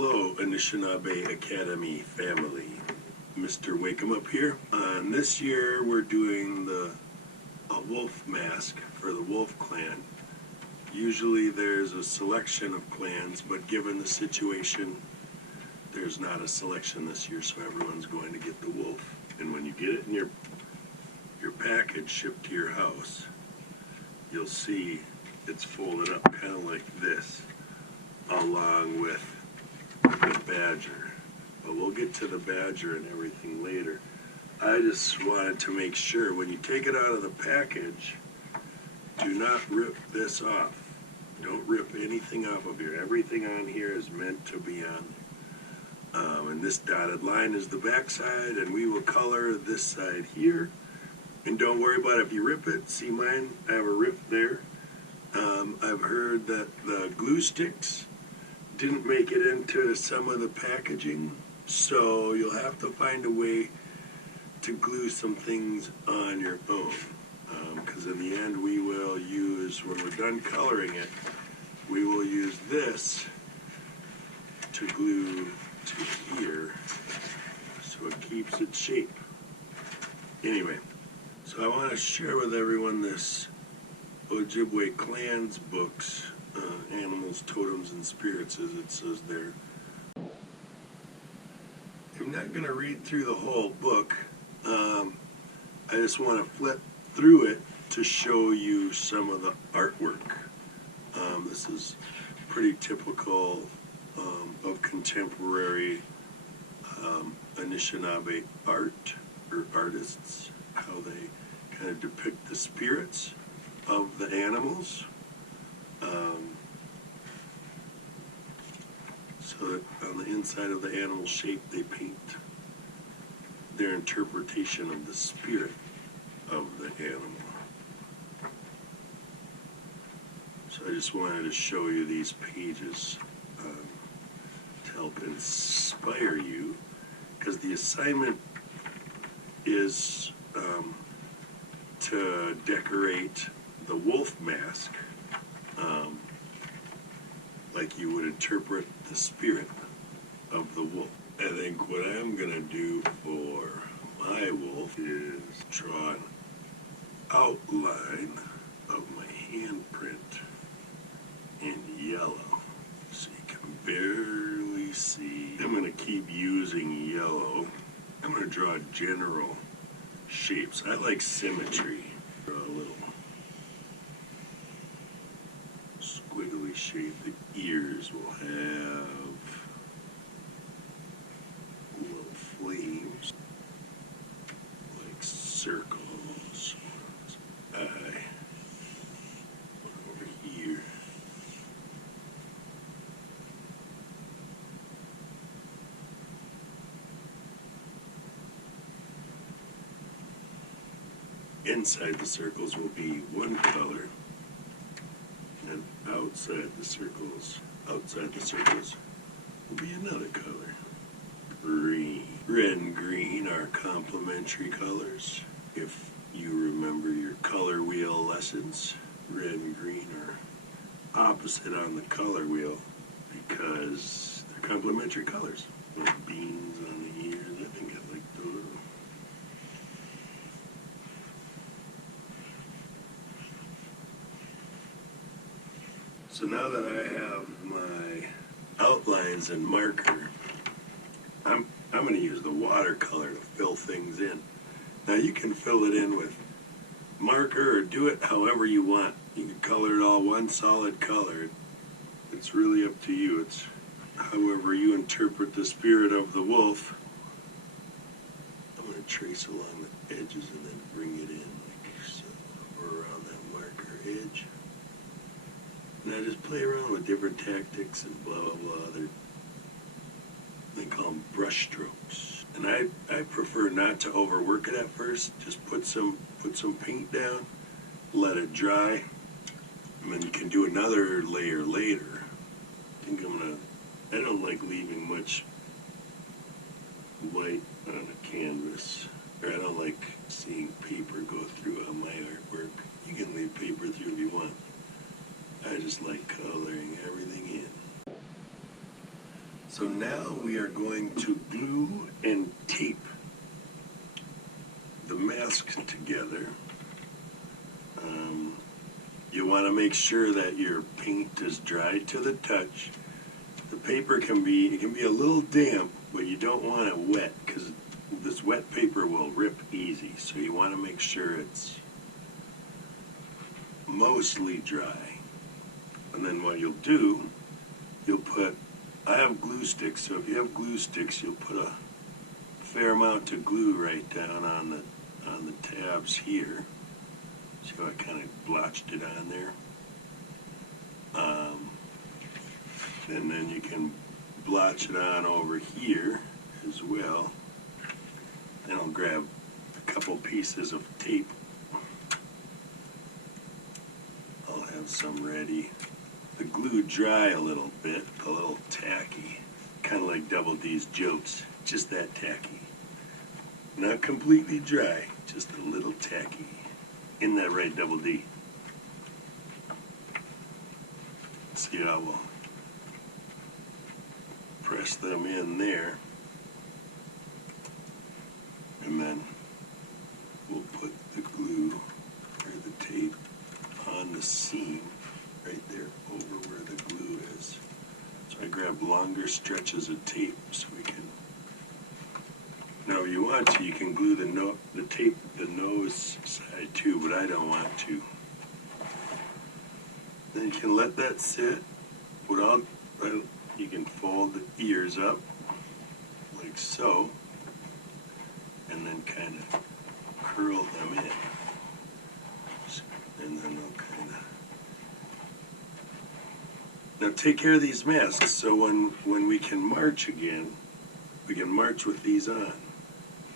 Hello, Anishinaabe Academy family. Mr. Wakem up here. This year we're doing a wolf mask for the Wolf Clan. Usually there's a selection of clans, but given the situation, there's not a selection this year, so everyone's going to get the wolf. And when you get it in your package shipped to your house, you'll see it's folded up kind of like this, along with the badger. But we'll get to the badger and everything later. I just wanted to make sure when you take it out of the package, do not rip this off. Don't rip anything off of here. Everything on here is meant to be on. And this dotted line is the back side, and we will color this side here. And don't worry about it if you rip it. See mine? I have a rip there. I've heard that the glue sticks didn't make it into some of the packaging, so you'll have to find a way to glue some things on your own. Because in the end we will use, when we're done coloring it, we will use this to glue to here so it keeps its shape. Anyway, so I want to share with everyone this Ojibwe Clans books, Animals, Totems, and Spirits, as it says there. I'm not going to read through the whole book. I just want to flip through it to show you some of the artwork. This is pretty typical of contemporary Anishinaabe art, or artists, how they kind of depict the spirits of the animals. So that on the inside of the animal shape they paint their interpretation of the spirit of the animal. So I just wanted to show you these pages to help inspire you, because the assignment is to decorate the wolf mask like you would interpret the spirit of the wolf. I think what I'm going to do for my wolf is draw an outline of my handprint in yellow, so you can barely see. I'm going to keep using yellow. I'm going to draw general shapes. I like symmetry. Draw a little squiggly shape. The ears will have little flames, like circles. Eye. One over here. Inside the circles will be one color, and outside the circles will be another color. Green. Red and green are complementary colors. If you remember your color wheel lessons, red and green are opposite on the color wheel because they're complementary colors. Little beans on the ears, I think I like those. So now that I have my outlines and marker, I'm going to use the watercolor to fill things in. Now you can fill it in with marker or do it however you want. You can color it all one solid color. It's really up to you. It's however you interpret the spirit of the wolf. I'm going to trace along the edges and then bring it in like so, or around that marker edge. And I just play around with different tactics and blah blah blah. They call them brush strokes. And I prefer not to overwork it at first. Just put some paint down, let it dry, and then you can do another layer later. I don't like leaving much white on a canvas, or I don't like seeing paper go through on my artwork. You can leave paper through if you want. I just like coloring everything in. So now we are going to glue and tape the masks together. You want to make sure that your paint is dry to the touch. The paper can be a little damp, but you don't want it wet because this wet paper will rip easy. So you want to make sure it's mostly dry. And then what you'll do, I have glue sticks, so if you have glue sticks, you'll put a fair amount of glue right down on the tabs here. See how I kind of blotched it on there? And then you can blotch it on over here as well. Then I'll grab a couple pieces of tape. I'll have some ready. The glue dry a little bit, a little tacky, kind of like Double D's jokes, just that tacky. Not completely dry, just a little tacky. Isn't that right, Double D? See how we'll press them in there, and then we'll put the glue or the tape on the seam right there over where the glue is. So I grab longer stretches of tape so we can. Now, if you want to, you can glue the tape the nose side too, but I don't want to. Then you can let that sit. You can fold the ears up like so, and then kind of curl them in, and then they'll kind of. Now take care of these masks so when we can march again, we can march with these on.